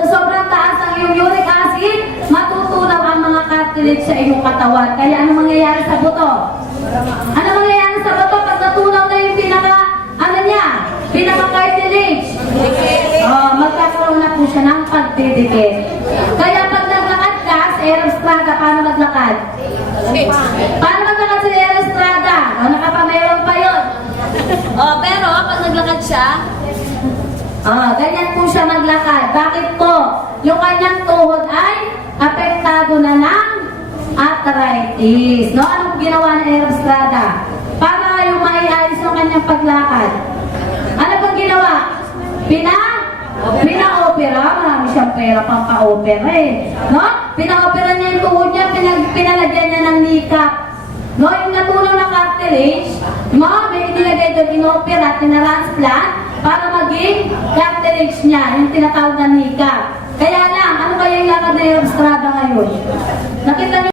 sa sobrang taas ng iyong uric acid, matutunaw ang mga cartilage sa iyong katawan. Kaya ano mangyayari sa buto? Ano mangyayari sa buto pag natunaw na yung pinaka-cartilage? Magkakaroon na po siya ng pagdidikit. Kaya pag naglakad ka sa Aerostrada, paano maglakad? Paano maglakad sa Aerostrada? Nakapamayroon pa yun. Pero pag naglakad siya, ganyan po siya maglakad. Bakit po? Yung kanyang tuhod ay apektado na ng arthritis. No? Anong ginawa ng Aerostrada? Para yung maiayos ng kanyang paglakad. Ano pong ginawa? Pina-opera. Marami siyang pera pang pa-opera eh. No? Pina-opera niya yung tuhod niya, pinalagyan niya ng kneecap. No? Yung natunaw na cartilage, may inilagay doon, in-opera, tinaranslant, para maging cartilage niya, yung tinatawag na kneecap. Kaya lang, ano kaya yung lakad na Aerostrada ngayon? Nakita niyo